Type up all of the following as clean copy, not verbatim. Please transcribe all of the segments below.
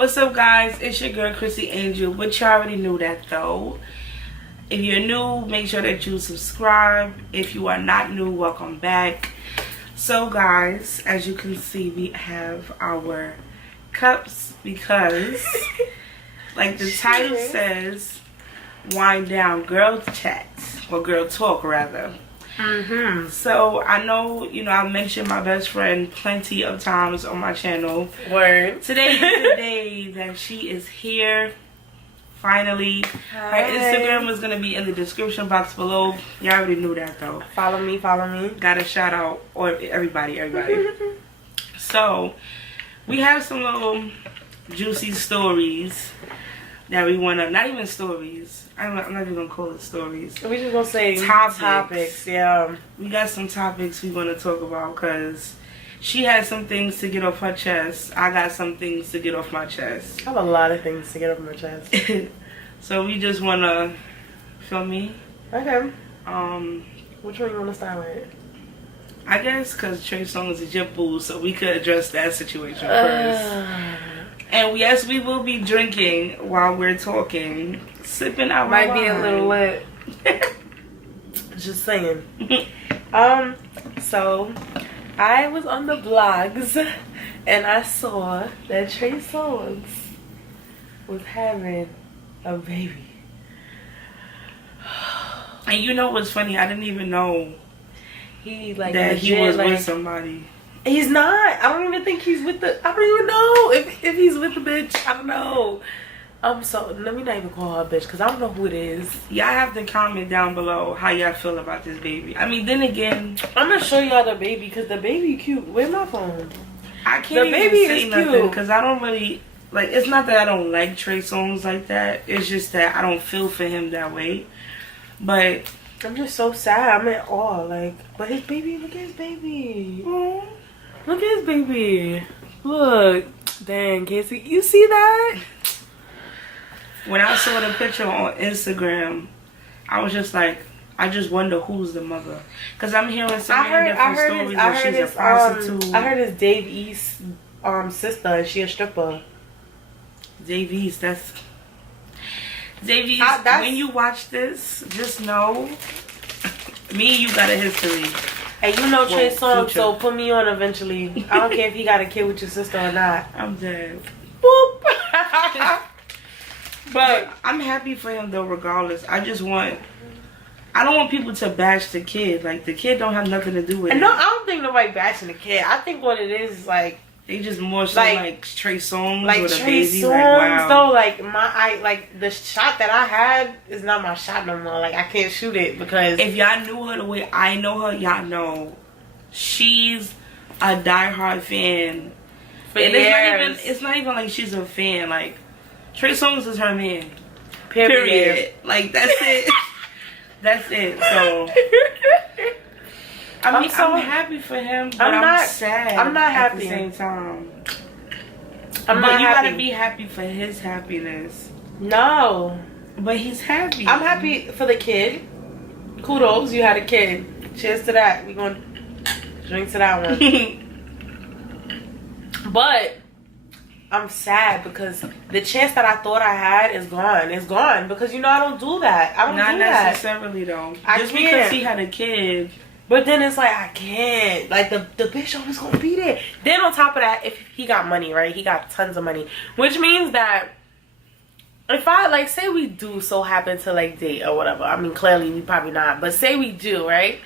What's up, guys? It's your girl Crissyangel, but you already knew that though. If you're new, make sure that you subscribe. If you are not new, welcome back. So guys, as you can see, we have our cups because like the title says, wind down girl chat, or girl talk rather. So I know, I mentioned my best friend plenty of times on my channel. Word. Today is the day that she is here. Finally. Hi. Her Instagram is going to be in the description box below. You already knew that though. Follow me. Got to shout out or everybody. So we have some little juicy stories that we want to, not even stories. I'm not even going to call it stories. We just going to say topics. Yeah. We got some topics we want to talk about because she has some things to get off her chest. I got some things to get off my chest. I have a lot of things to get off my chest. So we just want to, feel me? Okay. Which one you want to start with? I guess because Trey Songz is your boo, so we could address that situation first. And yes, we will be drinking while we're talking. Sipping out might be a little lit. Just saying. So I was on the blogs and I saw that Trey Songz was having a baby. And you know what's funny? I didn't even know he was with somebody. He's not. I don't even think he's with the. I don't even know if he's with the bitch. I don't know. So let me not even call her a bitch because I don't know who it is. Y'all have to comment down below how y'all feel about this baby. I mean, then again, I'm gonna show y'all the baby because the baby cute. Where's my phone? I can't the baby even say is nothing cute because I don't really like. It's not that I don't like Trey Songz like that. It's just that I don't feel for him that way. But I'm just so sad. I'm in awe. Like, but his baby. Look at his baby. Aww. Look at his baby. Look. Dang, Casey. You see that? When I saw the picture on Instagram, I was just like, I just wonder who's the mother. Because I'm hearing so many different stories that she's a prostitute. I heard it's Dave East's sister and she a stripper. Dave East, that's... Dave East, when you watch this, just know, me and you got a history. And you know Trey Songz, so put me on eventually. I don't care if he got a kid with your sister or not. I'm dead. Boop. But I'm happy for him though, regardless. I don't want people to bash the kid. Like, the kid don't have nothing to do with it. No, I don't think nobody bashing the kid. I think what it is like, they just more so like Trey Songz like with Trey a baby. Songz, though, like the shot that I had is not my shot no more. Like, I can't shoot it because if y'all knew her the way I know her, y'all know she's a diehard fan. For and years. it's not even like she's a fan. Like, Trey Songz is her man. Period. Like, that's it. That's it. So I mean, I'm happy for him, but I'm sad. I'm not happy at the same time. But you gotta be happy for his happiness. No, but he's happy. I'm happy for the kid. Kudos, you had a kid. Cheers to that. We gonna drink to that one. But I'm sad because the chance that I thought I had is gone. It's gone because I don't do that. I don't do that. Not necessarily though. Just because he had a kid. But then it's like, I can't. Like, the bitch always gonna be there. Then on top of that, if he got money, right? He got tons of money. Which means that if I, like, say we do so happen to, like, date or whatever. I mean, clearly we probably not. But say we do, right?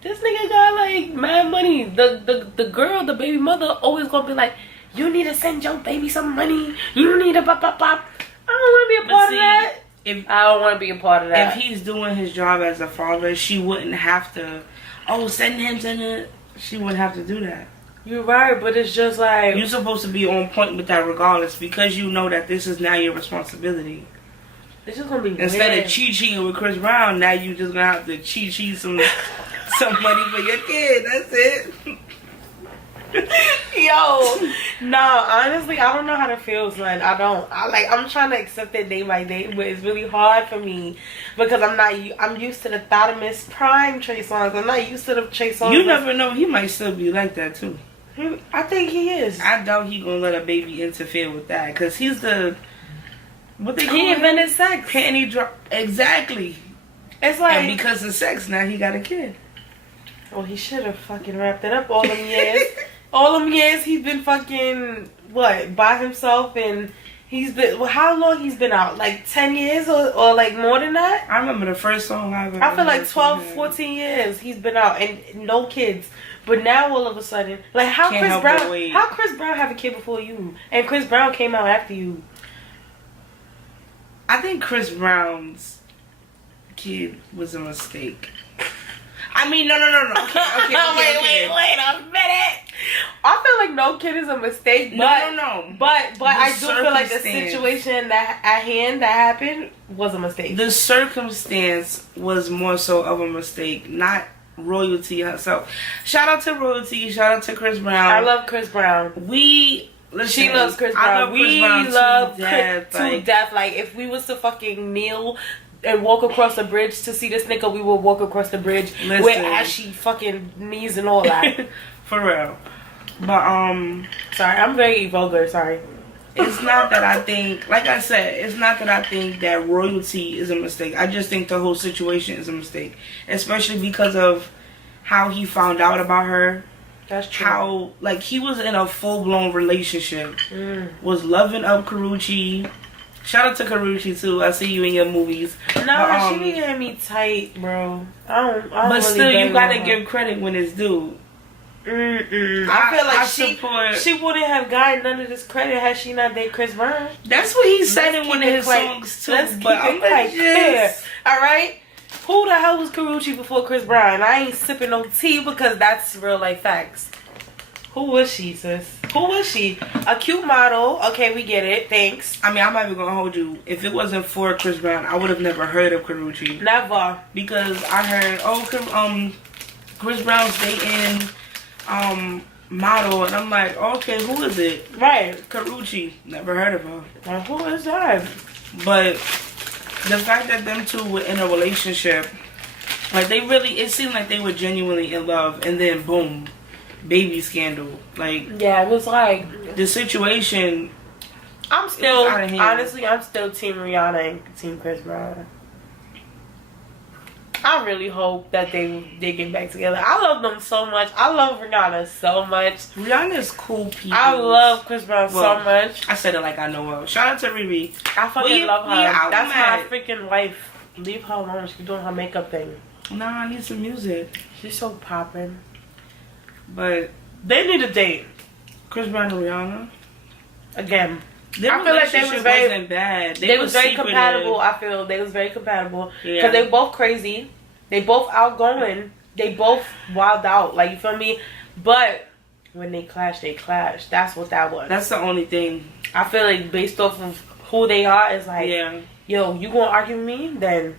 This nigga got, like, mad money. The girl, the baby mother, always gonna be like, you need to send your baby some money. You need to pop, pop, pop. I don't want to be a part of that. I don't want to be a part of that. If he's doing his job as a father, she wouldn't have to... Oh, send him. She wouldn't have to do that. You're right, but it's just like... You're supposed to be on point with that regardless because you know that this is now your responsibility. It's just going to be instead weird. of cheating with Chris Brown, now you just going to have to cheat some money for your kid. That's it. Yo, no, honestly, I don't know how to feel, son. I'm trying to accept it day by day, but it's really hard for me because I'm used to the Thottimus Prime Trey Songz. I'm not used to the Trey Songz. You never know, he might still be like that too. I think he is. I doubt he gonna let a baby interfere with that, cause he's the what they call He invented sex. Panty drop. Exactly. It's like, and because of sex, now he got a kid. well, he should have fucking wrapped it up all them years. All them years he's been fucking what by himself, and he's been how long he's been out? Like 10 years or like more than that? I remember the first song I ever. I feel like 12, 14 years he's been out and no kids. But now all of a sudden, like how Chris Brown have a kid before you, and Chris Brown came out after you. I think Chris Brown's kid was a mistake. I mean, no. Okay. Wait a minute. I feel like no kid is a mistake, but no. But I do feel like the situation that at hand that happened was a mistake. The circumstance was more so of a mistake, not Royalty herself. Shout out to Royalty. Shout out to Chris Brown. I love Chris Brown. She loves Chris Brown. We love Chris to death. Like if we was to fucking kneel and walk across the bridge to see this nigga, we will walk across the bridge with ashy fucking knees and all that. For real. But sorry, I'm very vulgar, sorry. It's not that I think, like I said, it's not that I think that Royalty is a mistake. I just think the whole situation is a mistake. Especially because of how he found out about her. That's true. How, like, he was in a full-blown relationship. Was loving up Karrueche. Shout out to Karrueche, too. I see you in your movies. No, she be getting me tight, bro. I don't but really still, you gotta give credit when it's due. I feel like she wouldn't have gotten none of this credit had she not dated Chris Brown. That's what he said in one of his songs too. Let's keep it quite clear. Alright? Who the hell was Karrueche before Chris Brown? I ain't sipping no tea because that's real life facts. Who was she, sis? Who was she? A cute model. Okay, we get it. Thanks. I mean, I'm not even gonna hold you. If it wasn't for Chris Brown, I would have never heard of Karrueche. Never. Because I heard, Chris Brown's dating model, and I'm like, okay, who is it? Right. Karrueche. Never heard of her. Like, who is that? But the fact that them two were in a relationship, like it seemed like they were genuinely in love, and then boom, baby scandal. Like, yeah, it was like the situation. I'm still honestly, I'm still Team Rihanna and Team Chris Brown. I really hope that they get back together. I love them so much. I love Rihanna so much. Rihanna's cool people. I love Chris Brown so much. I said it like I know her. Shout out to Riri. I fucking love her. That's my freaking wife. Leave her alone. She's doing her makeup thing. Nah, I need some music. She's so popping. But they need a date. Chris Brown and Rihanna. Again. I feel like they wasn't bad. They was very compatible. I feel they was very compatible because they both crazy, they both outgoing, they both wild out. Like, you feel me? But when they clash, they clash. That's what that was. That's the only thing. I feel like based off of who they are, it's like, yo, you gonna argue with me? Then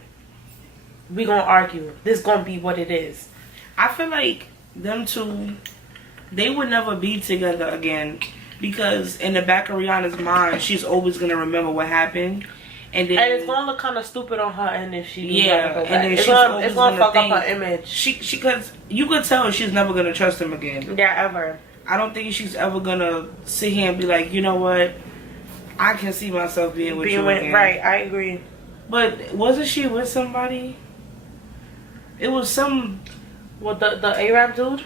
we gonna argue. This gonna be what it is. I feel like them two, they would never be together again. Because in the back of Rihanna's mind, she's always gonna remember what happened, and it's gonna look kind of stupid on her end if she and then it's gonna fuck up her image. She because you could tell she's never gonna trust him again. Yeah, ever. I don't think she's ever gonna sit here and be like, you know what, I can see myself being with you again. Right, I agree. But wasn't she with somebody? It was some. What, the Arab dude?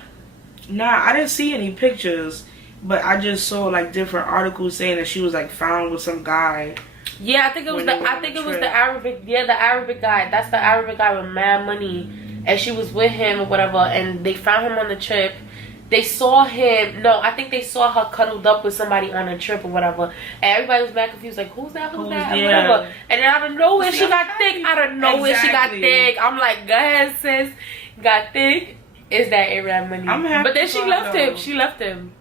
Nah, I didn't see any pictures. But I just saw like different articles saying that she was like found with some guy. Yeah, I think it was the Arabic. Yeah, the Arabic guy. That's the Arabic guy with mad money, and she was with him or whatever. And they found him on the trip. They saw him. No, I think they saw her cuddled up with somebody on a trip or whatever. And everybody was mad confused, like, who's that? Who's that? Yeah. Whatever. And then out of nowhere, she got thick. Out of nowhere, she got thick. I'm like, go ahead, sis. Got thick. Is that Arab money? I'm happy. But then she left him. She left him.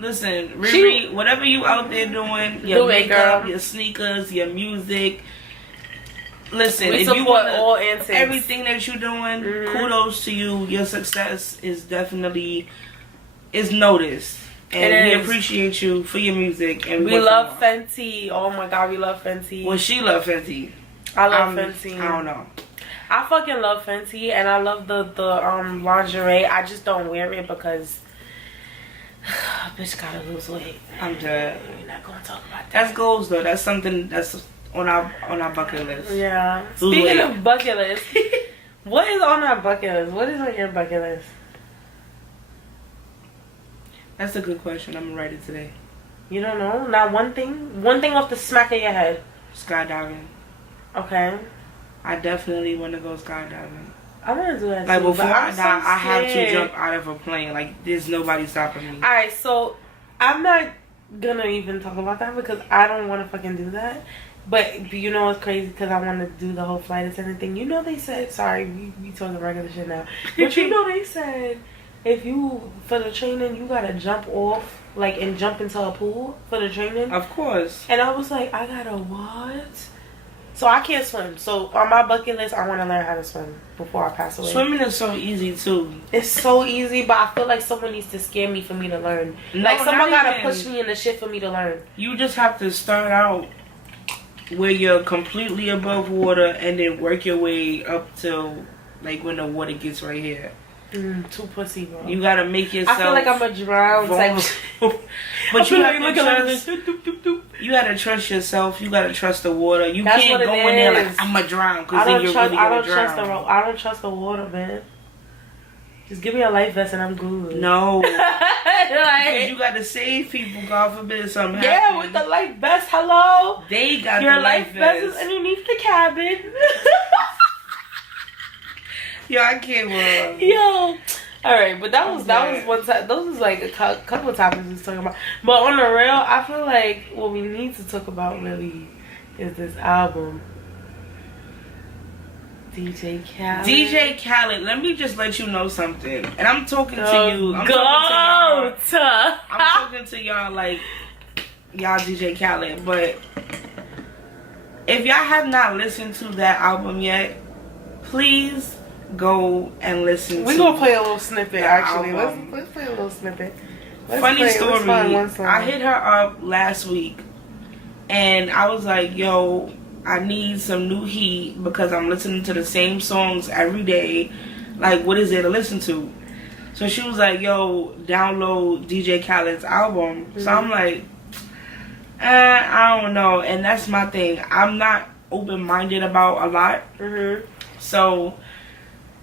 Listen, Riri, whatever you out there doing, your makeup, your sneakers, your music. Listen, we if support you want all antics. Everything that you're doing, kudos to you. Your success is definitely noticed, and we appreciate you for your music. And we love Fenty. Oh my God, we love Fenty. Well, she love Fenty. I love Fenty. I don't know. I fucking love Fenty, and I love the lingerie. I just don't wear it because Bitch gotta lose weight. I'm dead. We're not gonna talk about that. That's goals though. That's something that's on our bucket list. Yeah. Lose Speaking weight. of bucket list, what is on our bucket list? What is on your bucket list? That's a good question. I'm gonna write it today. You don't know? Not one thing? One thing off the smack of your head. Skydiving. Okay. I definitely want to go skydiving. I want to do that Like too, before but I I'm die, so I have to scared. jump out of a plane. Like there's nobody stopping me. Alright, so I'm not gonna even talk about that because I don't want to fucking do that. But you know what's crazy? Because I want to do the whole flight attendant thing. You know they said, sorry, we talking regular shit now. But you know they said if you, for the training, you gotta jump off, like, and jump into a pool for the training. Of course. And I was like, I gotta what? So I can't swim. So on my bucket list, I want to learn how to swim before I pass away. Swimming is so easy too. It's so easy, but I feel like someone needs to scare me for me to learn. No, Like someone not gotta even. push me in the shit for me to learn. You just have to start out where you're completely above water and then work your way up till like when the water gets right here. Too pussy, bro. You gotta make yourself. I feel like I'm a drown type. But you have to like, trust. You gotta trust yourself. You gotta trust the water. You That's can't what go it in there like is. I'm gonna drown I because then don't you're trust. really I gonna don't trust the. drown. I don't trust the water, man. Just give me a life vest and I'm good. No, because Like, you gotta save people. God forbid something yeah, happens. with the life vest. Hello. They got Your the life vest is underneath the cabin. Yo, I can't. Yo. All right, but that was one time. Those was like a couple of topics we was talking about. But on the real, I feel like what we need to talk about really is this album. DJ Khaled. DJ Khaled, let me just let you know something. And I'm talking to you. I'm talking to y'all like y'all DJ Khaled. But if y'all have not listened to that album yet, please go and listen. We're gonna play a little snippet. Actually, let's play a little snippet. Funny story. Let's find one song. I hit her up last week, and I was like, "Yo, I need some new heat because I'm listening to the same songs every day. Like, what is there to listen to?" So she was like, "Yo, download DJ Khaled's album." Mm-hmm. So I'm like, I don't know. And that's my thing. I'm not open-minded about a lot. Mm-hmm. So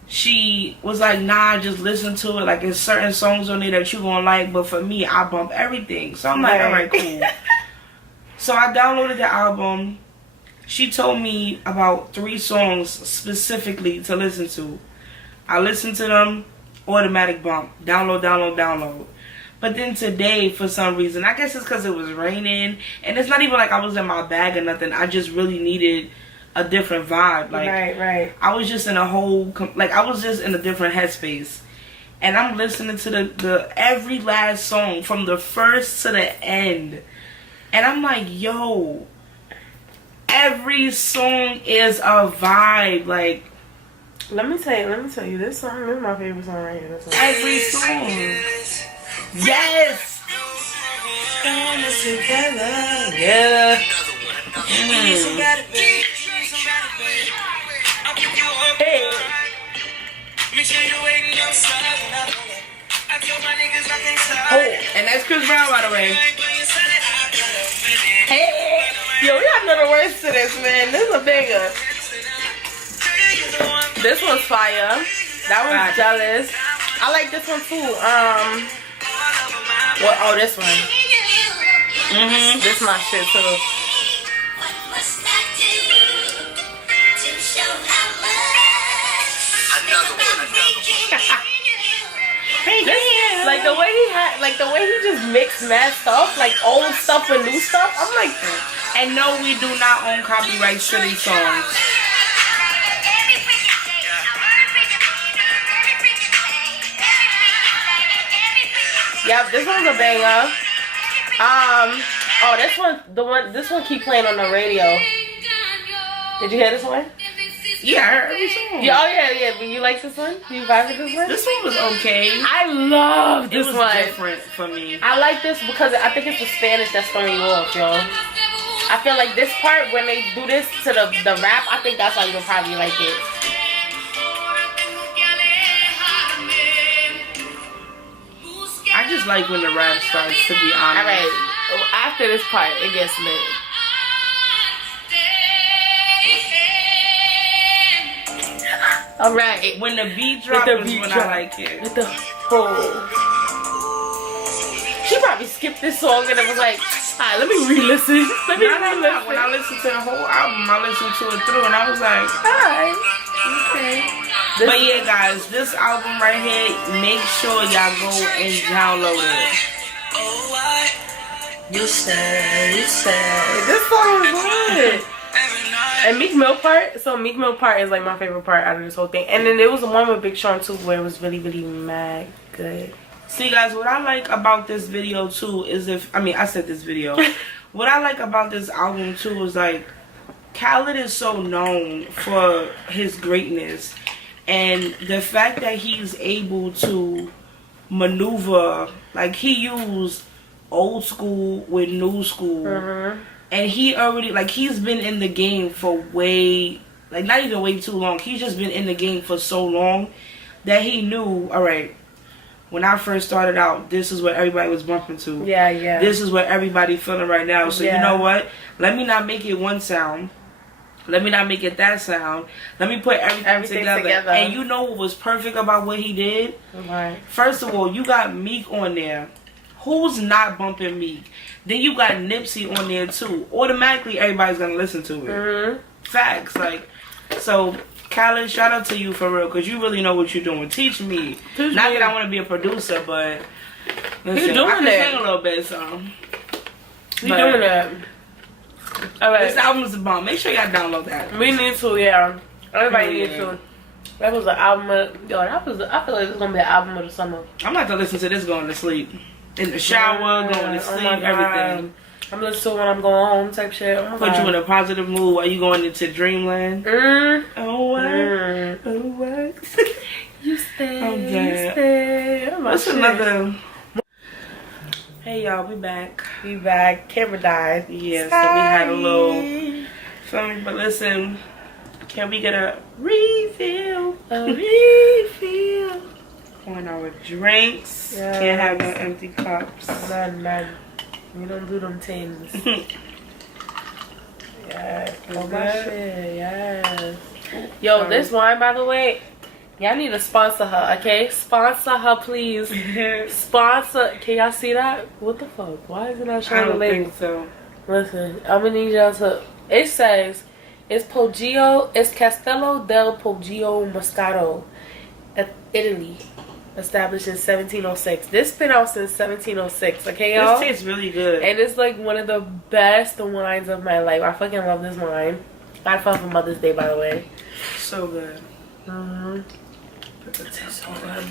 she was like, nah, just listen to it. Like, there's certain songs on there that you gonna like, but for me, I bump everything. So I'm like, all right, cool. So I downloaded the album. She told me about 3 songs specifically to listen to. I listened to them, automatic bump, download. But then today, for some reason, I guess it's because it was raining, and it's not even like I was in my bag or nothing. I just really needed a different vibe. Like, right. I was just in a whole, like, I was just in a different headspace. And I'm listening to the every last song from the first to the end. And I'm like, yo, every song is a vibe. Like, let me tell you, this song is my favorite song right here. This song. Every song. Yes! Yeah. Hey. Oh, and that's Chris Brown, by the way. Hey. Yo, we gotta know the words to this, man. This is a banger. This one's fire. That one's jealous. I like this one too. What? Oh, this one. This my shit too. This, like the way he just mixed mad stuff, like old stuff and new stuff. I'm like, and no, we do not own copyrights to these songs. yep, this one's a banger. Oh, this one keep playing on the radio. Did you hear this one? Yeah, I heard every song. Yeah, oh yeah. But you like this one? Do you vibe with this one? This one was okay. I love this one. It was different for me. I like this because I think it's the Spanish that's throwing you off, yo. I feel like this part, when they do this to the rap, I think that's why you'll probably like it. I just just like when the rap starts, to be honest. Alright, after this part, it gets lit. Alright. When the beat drops is when I like it. With the whole... She probably skipped this song and it was like, alright, let me re-listen. Let me re-listen. When I listened to the whole album, I listened to it through and I was like, alright, okay. But yeah, guys, this album right here, make sure y'all go and download it. You stay. This song is good. And Meek Mill part, so Meek Mill part is like my favorite part out of this whole thing. And then there was one with Big Sean too where it was really, really mad good. See guys, what I like about this video too is I said this video. What I like about this album too is like, Khaled is so known for his greatness. And the fact that he's able to maneuver, like he used old school with new school. And he already, like, he's been in the game for way, like, not even way too long. He's just been in the game for so long that he knew, alright, when I first started out, this is what everybody was bumping to. Yeah. This is what everybody feeling right now. So, you know what? Let me not make it one sound. Let me not make it that sound. Let me put everything together. And you know what was perfect about what he did? Right. First of all, you got Meek on there. Who's not bumping Meek? Then you got Nipsey on there too. Automatically, everybody's gonna listen to it. Facts, like, so Khaled, shout out to you for real, cause you really know what you're doing. Teach me. Not that I want to be a producer, but listen, doing I can that. sing a little bit, so You doing that? All right. This album is a bomb. Make sure y'all download that. We need to, yeah. Everybody needs to. That was an album of, yo, I feel like it's gonna be an album of the summer. I'm about to listen to this going to sleep. In the shower, going to sleep, everything. I'm listening to it when I'm going home type shit. Oh Put you in a positive mood while you going into dreamland. Oh what? Oh what? You stay. I'm dead. Stay. What's another? Hey y'all, we back. We back. Camera died. Yeah, so we had a little filming, but listen, can we get a refill? A refill on our drinks. Yes. Can't have no empty cups. None. We don't do them tins. Yes. Oh my shit. Yes. Yo, this wine, by the way, y'all need to sponsor her, okay? Sponsor her, please. Sponsor. Can y'all see that? What the fuck? Why is it not showing the label? I don't think so. Listen, I'm gonna need y'all to. It says it's Poggio. It's Castello del Poggio Moscato, Italy. Established in 1706. This been out since 1706. Okay, y'all. This tastes really good. And it's like one of the best wines of my life. I fucking love this wine. I found for Mother's Day, by the way. So good. It tastes so good.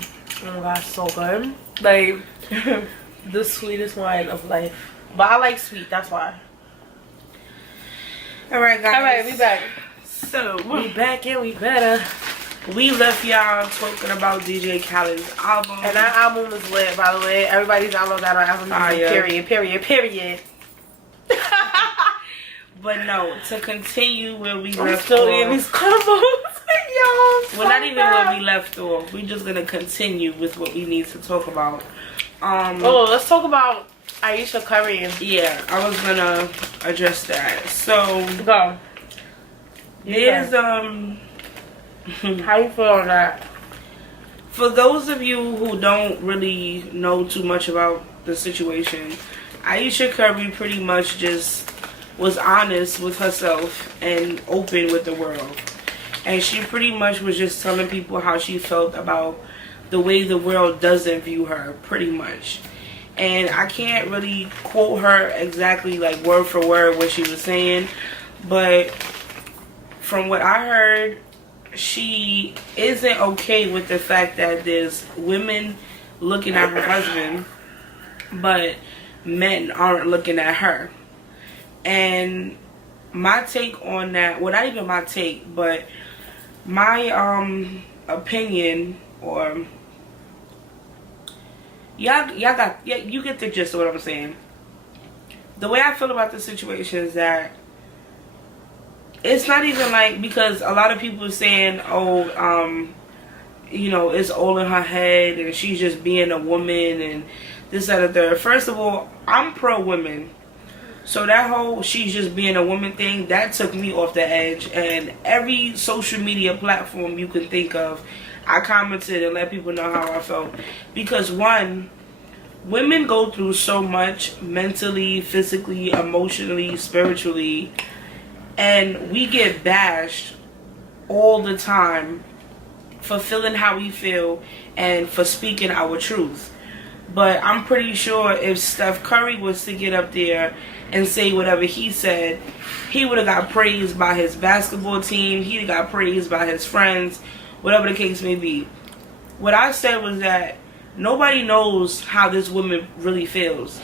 Oh my gosh, so good. Like the sweetest wine of life. But I like sweet. That's why. All right, guys. All right, we back. So We back and we better. we left y'all talking about DJ Khaled's album. And that album is lit, by the way. Everybody's download that on Apple Music. Period. But no, to continue where we I'm left still in off. these combos. Yo, Well, not even where we left off. We're just gonna continue with what we need to talk about. Oh, let's talk about Ayesha Curry. Yeah, I was gonna address that. So Go. there's How you feel on that? for those of you who don't really know too much about the situation, Ayesha Curry pretty much just was honest with herself and open with the world. And she pretty much was just telling people how she felt about the way the world doesn't view her, pretty much. And I can't really quote her exactly like word for word what she was saying, but from what I heard, she isn't okay with the fact that there's women looking at her husband, but men aren't looking at her. And my take on that, well, not even my take, but my opinion, or you get the gist of what I'm saying. The way I feel about the situation is that it's not even like, because a lot of people are saying, oh, you know, it's all in her head and she's just being a woman and this, that, and the third. First of all, I'm pro women. So that whole she's just being a woman thing, that took me off the edge. And every social media platform you can think of, I commented and let people know how I felt. Because one, women go through so much mentally, physically, emotionally, spiritually. And we get bashed all the time for feeling how we feel and for speaking our truth. But I'm pretty sure if Steph Curry was to get up there and say whatever he said, he would have got praised by his basketball team. He got praised by his friends, whatever the case may be. What I said was that nobody knows how this woman really feels.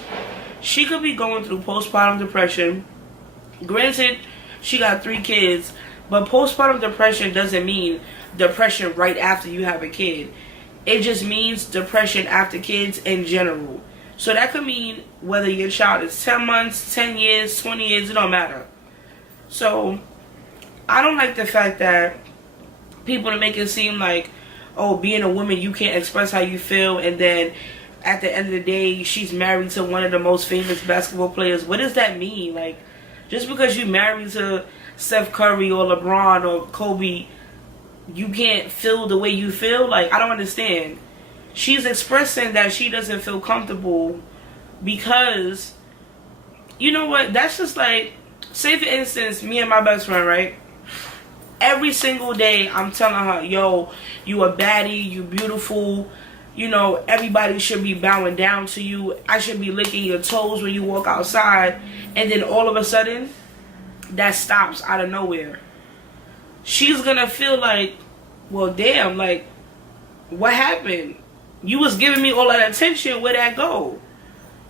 She could be going through postpartum depression. Granted, she got 3 kids, but postpartum depression doesn't mean depression right after you have a kid. It just means depression after kids in general. So that could mean whether your child is 10 months, 10 years, 20 years, it don't matter. So I don't like the fact that people make it seem like, oh, being a woman, you can't express how you feel, and then at the end of the day, she's married to one of the most famous basketball players. What does that mean? Like, just because you married to Steph Curry or LeBron or Kobe, you can't feel the way you feel? Like, I don't understand. She's expressing that she doesn't feel comfortable because, you know what, that's just like, say for instance, me and my best friend, right? Every single day I'm telling her, yo, you a baddie, you beautiful, you know, everybody should be bowing down to you, I should be licking your toes when you walk outside, and then all of a sudden, that stops out of nowhere. She's gonna feel like, well, damn, like, what happened? You was giving me all that attention, where'd that go?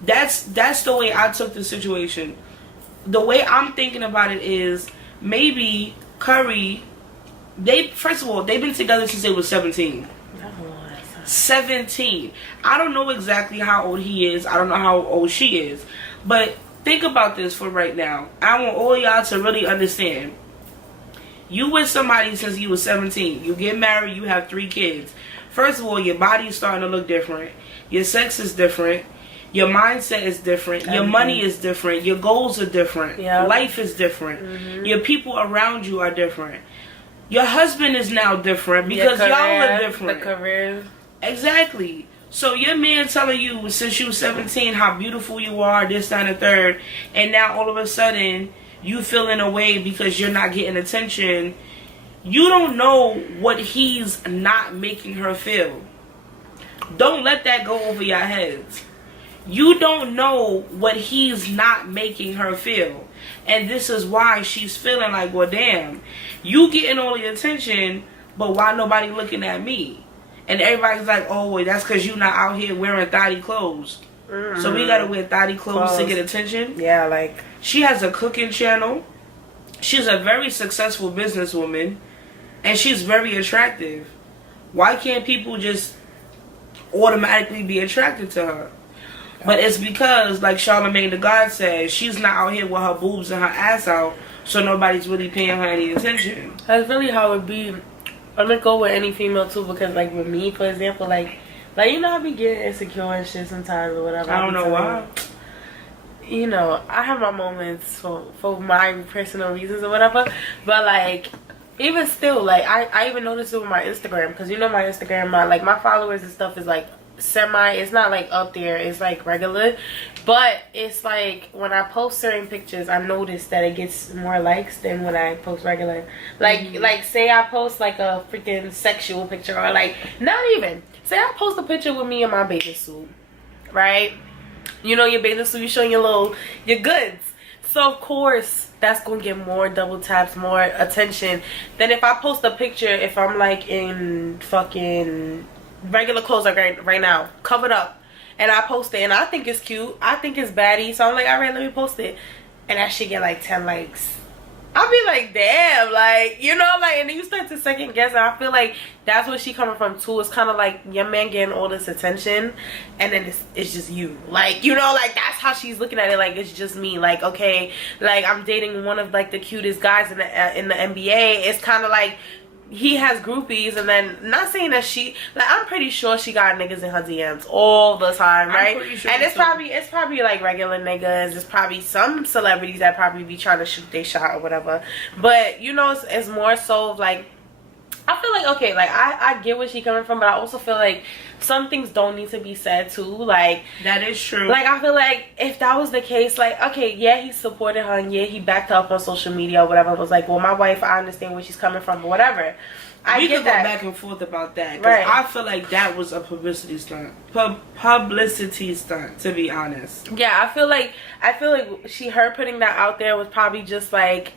That's the way I took the situation. The way I'm thinking about it is, maybe Curry, first of all, they've been together since they were 17. 17. I don't know exactly how old he is. I don't know how old she is. But think about this for right now. I want all y'all to really understand. You with somebody since you were 17. You get married, you have 3 kids. First of all, your body's starting to look different. Your sex is different. Your mindset is different. Your money is different. Your goals are different. Yep. Life is different. Your people around you are different. Your husband is now different because y'all are different. The career. Exactly. So your man telling you since you were 17 how beautiful you are, this, that, and the third, and now all of a sudden you feeling away because you're not getting attention. You don't know what he's not making her feel. Don't let that go over your heads. You don't know what he's not making her feel. And this is why she's feeling like, well, damn, you getting all the attention, but why nobody looking at me? And everybody's like, oh, well, that's because you not out here wearing thotty clothes. So we got to wear thotty clothes to get attention? Yeah, like. She has a cooking channel. She's a very successful businesswoman. And she's very attractive. Why can't people just automatically be attracted to her? But it's because, like Charlamagne the God says, she's not out here with her boobs and her ass out, so nobody's really paying her any attention. That's really how it be. I'm gonna go with any female too, because like with me, for example, like you know, I be getting insecure and shit sometimes or whatever. I don't know why. You know, I have my moments for my personal reasons or whatever, but like. Even still, like, I even noticed it with my Instagram, because you know my Instagram, my followers and stuff is, like, it's not, like, up there, it's, like, regular, but it's, like, when I post certain pictures, I notice that it gets more likes than when I post regular, like, say I post, like, a freaking sexual picture, or, like, not even, say I post a picture with me in my bathing suit, right, you know, your bathing suit, you showing your goods, so, of course, that's going to get more double taps, more attention than if I post a picture if I'm, like, in fucking regular clothes like right now, covered up, and I post it, and I think it's cute, I think it's baddie, so I'm like, alright, let me post it, and that shit get, like, 10 likes. I'll be like, damn, like, you know, like, and then you start to second guess, and I feel like that's where she coming from, too. It's kind of like your man getting all this attention, and then it's just you. Like, you know, like, that's how she's looking at it, like, it's just me. Like, okay, like, I'm dating one of, like, the cutest guys in the NBA. It's kind of like, he has groupies, and then not saying that she, like, I'm pretty sure she got niggas in her DMs all the time, right? I'm pretty sure and it's probably like regular niggas. It's probably some celebrities that probably be trying to shoot their shot or whatever. But you know, it's more so like, I feel like, okay, like I get where she coming from, but I also feel like some things don't need to be said too. Like, that is true. Like, I feel like if that was the case, like, okay, yeah, he supported her, and yeah, he backed her up on social media or whatever. It was like, well, my wife, I understand where she's coming from or whatever. We could go back and forth about that, because right. I feel like that was a publicity stunt. Publicity stunt, to be honest. Yeah, I feel like her putting that out there was probably just like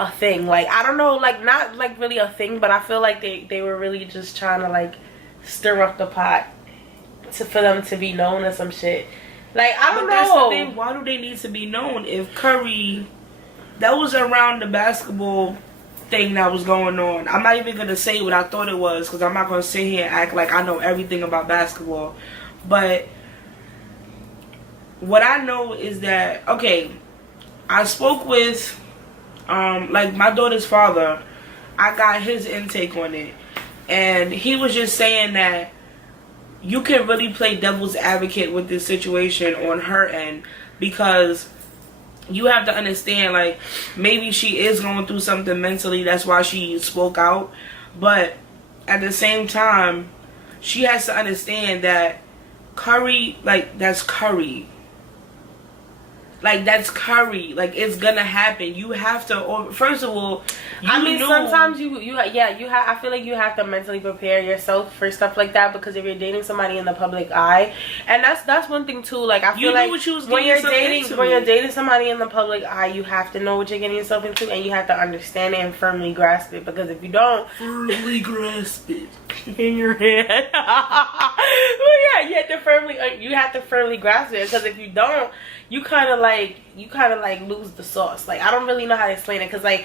a thing. Like, I don't know, like, not like really a thing, but I feel like they were really just trying to like stir up the pot for them to be known or some shit. Like, I don't know. That's the thing. Why do they need to be known if Curry, that was around the basketball thing that was going on? I'm not even gonna say what I thought it was, because I'm not gonna sit here and act like I know everything about basketball. But what I know is that, okay, I spoke with like my daughter's father. I got his intake on it, and he was just saying that you can really play devil's advocate with this situation on her end, because you have to understand, like, maybe she is going through something mentally, that's why she spoke out, but at the same time, she has to understand that Curry, like, that's Curry. Like, that's Curry. Like, it's gonna happen. You have to, or first of all, sometimes I feel like you have to mentally prepare yourself for stuff like that, because if you're dating somebody in the public eye, and that's one thing too. Like, I feel like when you're dating somebody in the public eye, you have to know what you're getting yourself into, and you have to understand it and firmly grasp it. Because if you don't firmly grasp it in your head, well, yeah, you have to firmly grasp it. Because if you don't, you kind of like lose the sauce. Like, I don't really know how to explain it, because like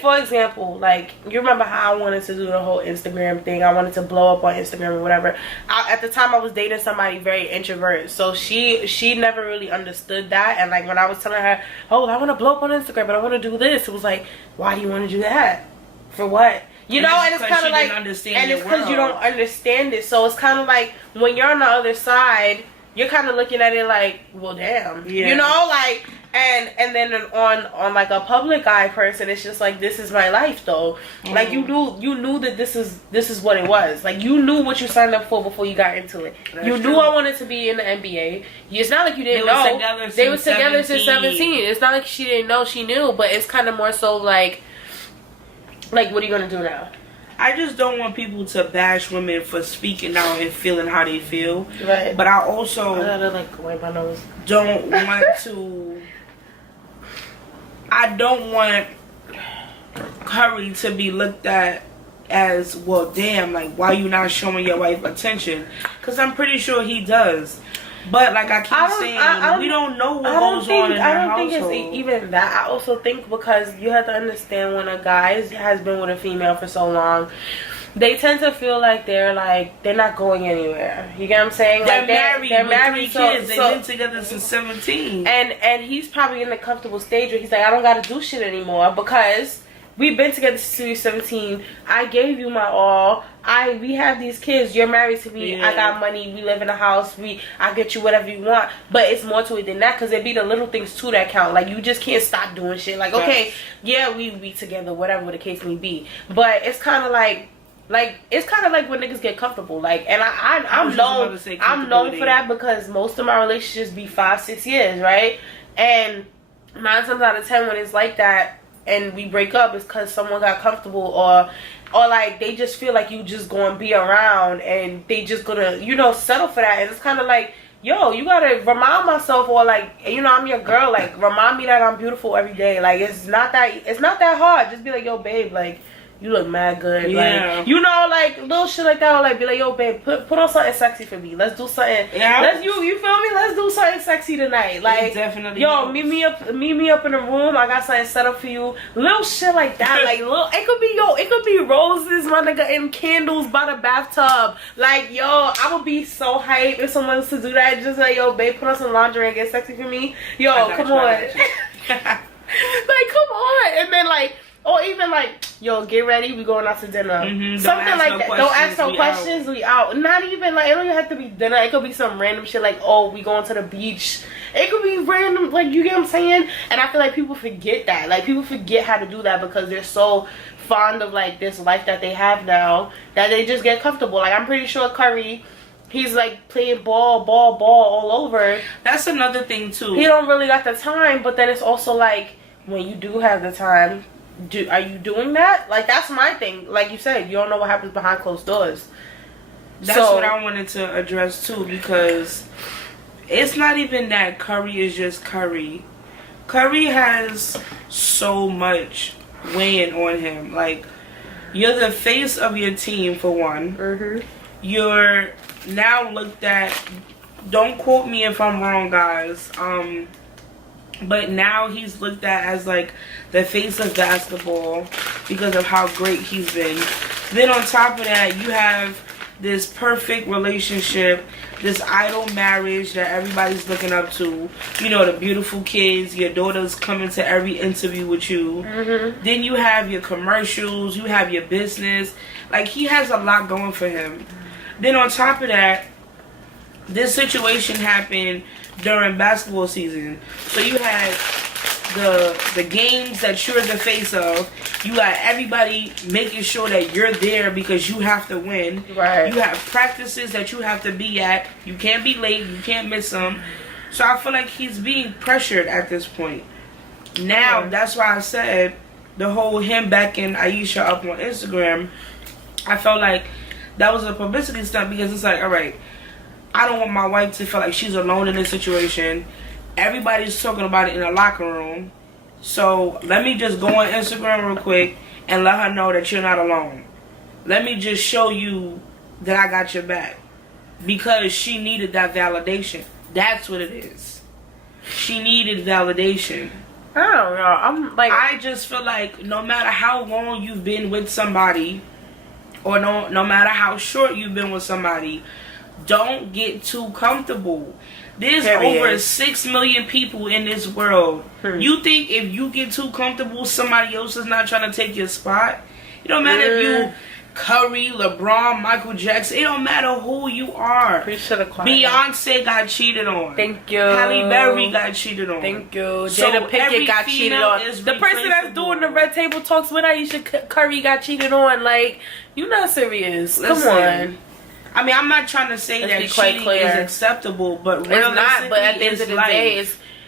for example, like, you remember how I wanted to do the whole Instagram thing? I wanted to blow up on Instagram or whatever. At the time, I was dating somebody very introvert, so she never really understood that. And like, when I was telling her, oh, I want to blow up on Instagram, but I want to do this, it was like, why do you want to do that? For what? You know, and it's kind of like, and it's because you don't understand it. So it's kind of like, when you're on the other side, you're kind of looking at it like, well, damn, you know, like, and then on like a public eye person, it's just like, this is my life though. Like, you knew that this is what it was. Like, you knew what you signed up for before you got into it. You knew I wanted to be in the NBA. It's not like you didn't know. They was together since 17. It's not like she didn't know, she knew. But it's kind of more so like, what are you gonna do now? I just don't want people to bash women for speaking out and feeling how they feel. Right. But I also wipe my nose. Don't want to. I don't want Curry to be looked at as, well, damn, like, why you not showing your wife attention? Because I'm pretty sure he does. But like I keep saying, we don't know what goes on in their household. I don't think it's even that. I also think, because you have to understand, when a guy has been with a female for so long, they tend to feel like they're not going anywhere. You get what I'm saying? They're like married. They're married. 3 kids. They've been together since 17. And he's probably in the comfortable stage where he's like, I don't gotta do shit anymore, because we've been together since we were 17. I gave you my all. We have these kids. You're married to me. Yeah. I got money. We live in a house. I get you whatever you want. But it's more to it than that, because it be the little things too that count. Like, you just can't stop doing shit. Like, okay, yeah, we be together, whatever the case may be. But it's kind of like when niggas get comfortable. Like, and I'm known for that, because most of my relationships be 5-6 years, right? And 9 times out of 10, when it's like that and we break up, it's because someone got comfortable, or like, they just feel like you just gonna be around, and they just gonna, you know, settle for that. And it's kind of like, yo, you gotta remind myself, or like, you know, I'm your girl, like, remind me that I'm beautiful every day. Like, it's not that hard. Just be like, yo, babe, like, you look mad good. Yeah. Like, you know, like, little shit like that. Or like, be like, yo, babe, put on something sexy for me. Let's do something. Yeah. You feel me? Let's do something sexy tonight. Like, definitely. Yo, meet me up in the room. I got something set up for you. Little shit like that. Like, it could be roses, my nigga, and candles by the bathtub. Like, yo, I would be so hyped if someone was to do that. Just like, yo, babe, put on some lingerie and get sexy for me. Yo, come on. Like, come on. And then, like, Or even like, yo, get ready, we going out to dinner. Mm-hmm. Something like that. Don't ask no questions, we out. Not even like, it don't even have to be dinner. It could be some random shit like, oh, we going to the beach. It could be random, like, you get what I'm saying? And I feel like people forget that. Like, people forget how to do that because they're so fond of like this life that they have now that they just get comfortable. Like, I'm pretty sure Curry, he's like playing ball all over. That's another thing too. He don't really got the time, but then it's also like, when you do have the time, are you doing that? Like, that's my thing. Like you said, you don't know what happens behind closed doors. That's what I wanted to address too, because it's not even that Curry is just Curry. Curry has so much weighing on him. Like, you're the face of your team for one. You're now looked at, don't quote me if I'm wrong, guys, but now he's looked at as like the face of basketball because of how great he's been. Then on top of that, you have this perfect relationship, this idol marriage that everybody's looking up to. You know, the beautiful kids, your daughter's coming to every interview with you. Then you have your commercials, you have your business. Like, he has a lot going for him. Then on top of that, this situation happened during basketball season. So you had the games that you're the face of. You got everybody making sure that you're there because you have to win. Right. You have practices that you have to be at. You can't be late. You can't miss them. So I feel like he's being pressured at this point. Now, that's why I said the whole him backing Aisha up on Instagram, I felt like that was a publicity stunt because it's like, all right, I don't want my wife to feel like she's alone in this situation. Everybody's talking about it in the locker room. So let me just go on Instagram real quick and let her know that you're not alone. Let me just show you that I got your back. Because she needed that validation. That's what it is. She needed validation. I don't know. I'm like, I just feel like no matter how long you've been with somebody, or no matter how short you've been with somebody, don't get too comfortable. There's over 6 million people in this world. You think if you get too comfortable, somebody else is not trying to take your spot? It don't matter if you Curry, LeBron, Michael Jackson. It don't matter who you are. Beyonce got cheated on. Thank you. Halle Berry got cheated on. Thank you. Jada Pinkett got cheated on. The person that's doing the Red Table Talks with Aisha Curry got cheated on. Like, you not serious. Listen, come on. I mean, I'm not trying to say that cheating is acceptable, but it's not. But at the end of the day,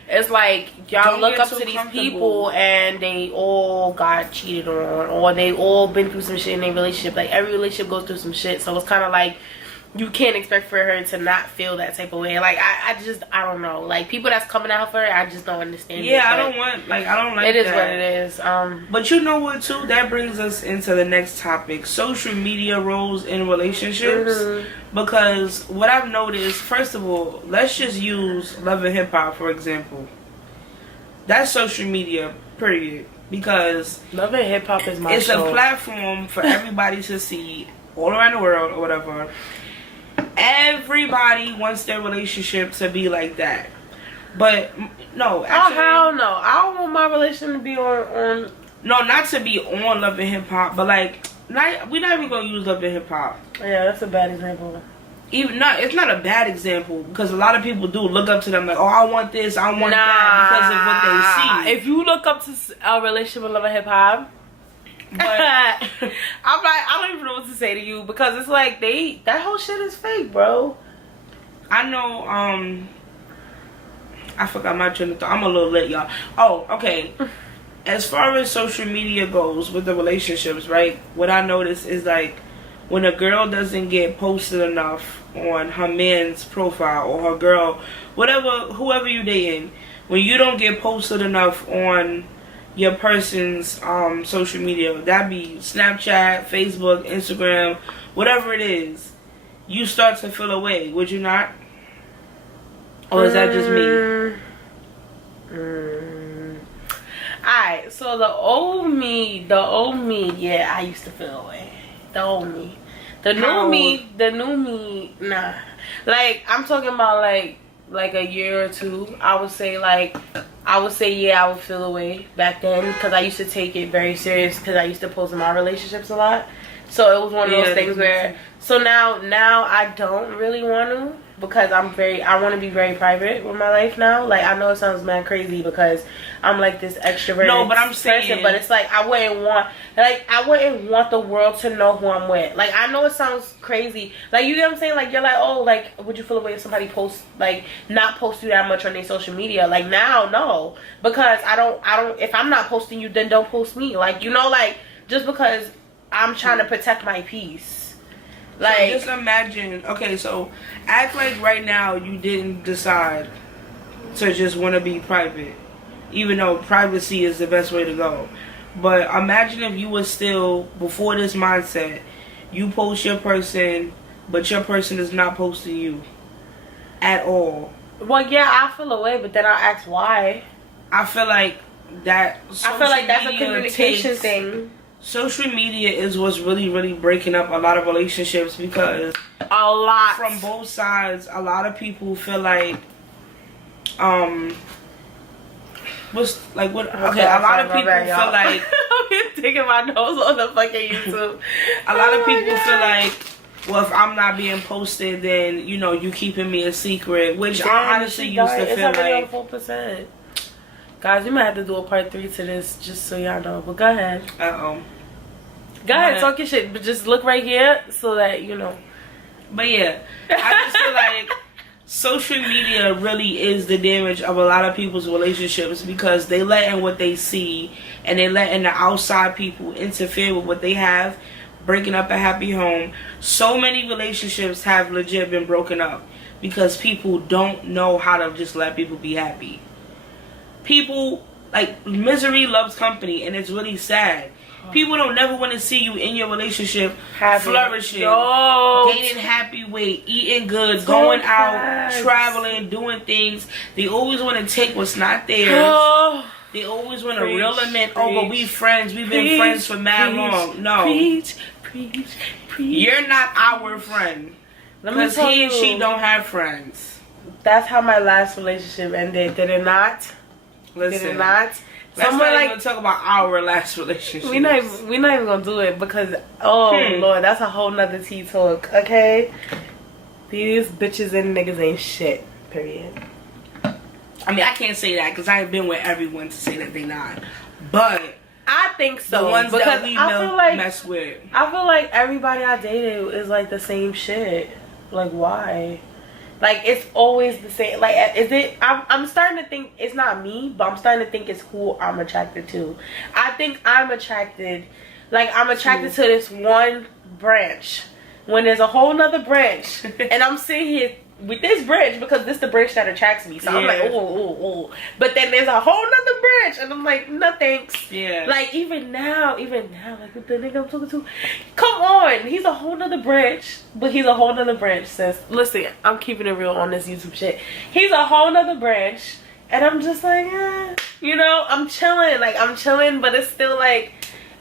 it's like y'all look up to these people and they all got cheated on, or they all been through some shit in their relationship. Like, every relationship goes through some shit, so it's kind of like you can't expect for her to not feel that type of way. Like, I don't know. Like, people that's coming out for her, I just don't understand. Yeah, I don't like that. It is what it is. But you know what, too? That brings us into the next topic: social media roles in relationships. Because what I've noticed, first of all, let's just use Love and Hip Hop for example. That's social media, period. Because Love and Hip Hop is my it's show. a platform for everybody to see all around the world or whatever. Everybody wants their relationship to be like that. But no, actually, oh hell no. I don't want my relationship to be on no, not to be on Love and Hip Hop, but like we're not even gonna use Love and Hip Hop. Yeah, that's a bad example. It's not a bad example because a lot of people do look up to them like, oh, I want this, I want that because of what they see. If you look up to a relationship with Love and Hip Hop, but I'm like, I don't even know what to say to you because it's like that whole shit is fake, bro. I know. I forgot my train of thought. I'm a little late, y'all. Oh, okay. As far as social media goes with the relationships, right? What I notice is like when a girl doesn't get posted enough on her man's profile or her girl, whoever you dating, when you don't get posted enough on your person's social media, that be Snapchat, Facebook, Instagram, whatever it is, you start to feel away, would you not? Or is that just me? Alright, so the old me, yeah, I used to feel away. The old me. The new me, nah. Like, I'm talking about like like a year or two, I would say yeah, I would feel away back then because I used to take it very serious because I used to post in my relationships a lot. So it was one of those things where, so now I don't really want to, because I want to be very private with my life now. Like, I know it sounds mad crazy because I'm like this extroverted person, but it's like I wouldn't want the world to know who I'm with. Like, I know it sounds crazy, like, you get what I'm saying? Like, you're like, oh, like, would you feel away if somebody posts, like, not post you that much on their social media? Like, now, no, because I don't, if I'm not posting you, then don't post me. Like, you know, like, just because I'm trying to protect my peace. Like, so just imagine, okay, so act like right now you didn't decide to just want to be private, even though privacy is the best way to go. But imagine if you were still, before this mindset, you post your person, but your person is not posting you at all. Well, yeah, I feel away, but then I ask why. I feel like that's a communication thing. Social media is what's really, really breaking up a lot of relationships, because from both sides, a lot of people feel like a lot of people feel like I'm taking my nose on the fucking YouTube. A lot of people feel like, well, if I'm not being posted, then, you know, you keeping me a secret, which I honestly used to feel like. 4%. Guys, we might have to do a part 3 to this, just so y'all know. But go ahead. Go ahead, talk your shit, but just look right here so that you know. But yeah, I just feel like social media really is the damage of a lot of people's relationships, because they letting what they see and they letting the outside people interfere with what they have, breaking up a happy home. So many relationships have legit been broken up because people don't know how to just let people be happy. People, like, misery loves company, and it's really sad. People don't never want to see you in your relationship flourishing, gaining happy weight, eating good, going out, traveling, doing things. They always want to take what's not theirs. They always want to reel them in. Oh, but we friends. We've been friends for mad long. No. Preach. You're not our friend. Because he and she don't have friends. That's how my last relationship ended. Did it not? Listen. Did it not? Let's not even talk about our last relationship. We're not even gonna do it because, Lord, that's a whole nother tea talk, okay? These bitches and niggas ain't shit, period. I mean, I can't say that because I ain't been with everyone to say that they not. But I think so. The ones that we mess with. I feel like everybody I dated is like the same shit. Like, why? Like, it's always the same. Like, is it? I'm starting to think it's not me, but I'm starting to think it's who I'm attracted to. I think I'm attracted to this one branch when there's a whole nother branch, and I'm sitting here with this branch because this is the branch that attracts me. So I'm like, oh. But then there's a whole nother branch, and I'm like, no thanks. Yeah. Like, even now, like with the nigga I'm talking to, come on, he's a whole nother branch, but he's a whole nother branch, sis. Listen, I'm keeping it real on this YouTube shit. He's a whole nother branch, and I'm just like, you know, I'm chilling, but it's still like,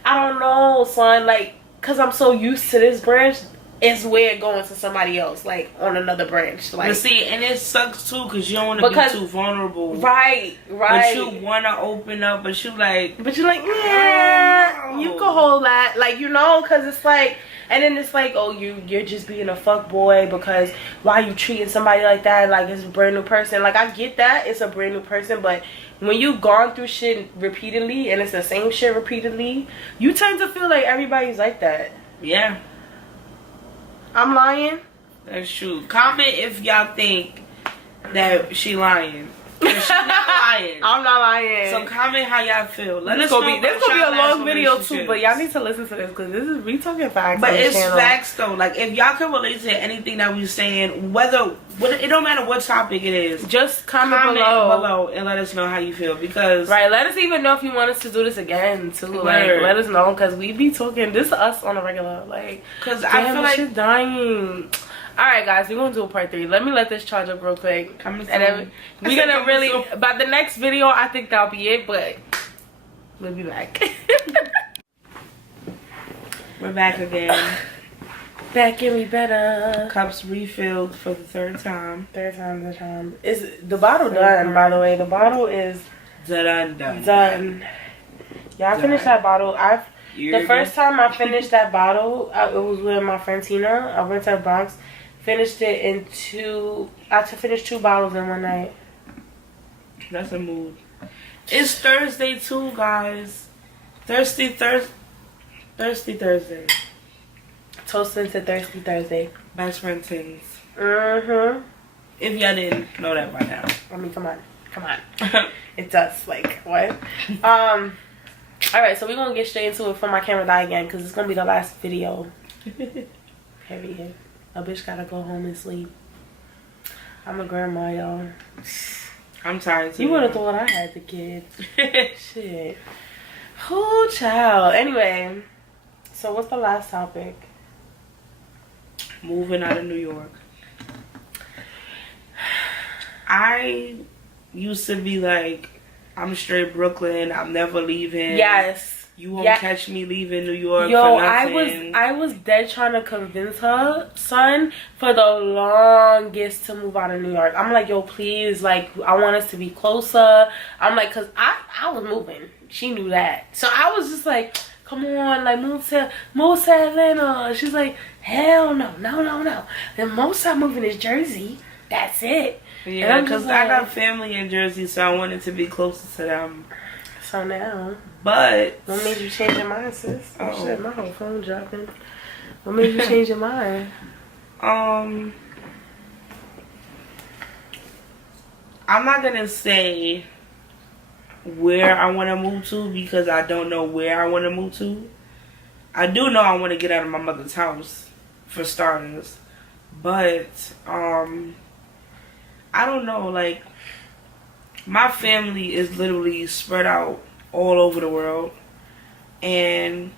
I don't know, son, like, cause I'm so used to this branch. It's weird going to somebody else, like, on another branch. Like, but see, and it sucks, too, because you don't want to be too vulnerable. Right. But you want to open up, but you're like, yeah, you can hold that. Like, you know, because it's like, and then it's like, oh, you're just being a fuck boy because why you treating somebody like that? Like, it's a brand new person. Like, I get that. It's a brand new person, but when you've gone through shit repeatedly, and it's the same shit repeatedly, you tend to feel like everybody's like that. Yeah. I'm lying. That's true. Comment if y'all think that she lying. She's not lying. I'm not lying. So comment how y'all feel. This gonna be a long video too, but y'all need to listen to this because this is we talking facts. But it's facts though. Like, if y'all can relate to anything that we're saying, it don't matter what topic it is. Just comment below and let us know how you feel, because let us even know if you want us to do this again too. Like, let us know, because we be talking this to us on a regular, like, because I feel like shit dying. Alright, guys, we're gonna do a part 3. Let me let this charge up real quick. And then we're gonna really, by the next video, I think that'll be it, but we'll be back. We're back again. Back and we better. Cups refilled for the third time. Third time's the charm. Is the bottle done, by the way? The bottle is done. Yeah, I finished that bottle. The first time I finished that bottle, it was with my friend Tina. I went to the Bronx, finished it in I finished 2 bottles in one night. That's a mood. It's Thursday too, guys. Thirsty Thursday. Toasting to Thirsty Thursday. Best friend things. Mm-hmm. If y'all didn't know that by now. I mean, come on. It does. Like, what? Alright, so we're going to get straight into it before my camera die again, because it's going to be the last video. Period. A bitch gotta go home and sleep. I'm a grandma, y'all. I'm tired too. You would have thought I had the kids. Shit. Oh, child. Anyway, so what's the last topic? Moving out of New York. I used to be like, I'm straight Brooklyn. I'm never leaving. Yes. You won't catch me leaving New York. Yo, for nothing. I was dead trying to convince her son for the longest to move out of New York. I'm like, yo, please, like, I want us to be closer. I'm like, cause I was moving. She knew that, so I was just like, come on, like, move to Atlanta. She's like, hell no. And most I'm moving is Jersey. That's it. Yeah, because I got family in Jersey, so I wanted to be closer to them. So now. But. What made you change your mind, sis? Oh shit, my whole phone dropping. What made you change your mind? I'm not going to say where I want to move to because I don't know where I want to move to. I do know I want to get out of my mother's house, for starters. But, I don't know, like, my family is literally spread out all over the world. And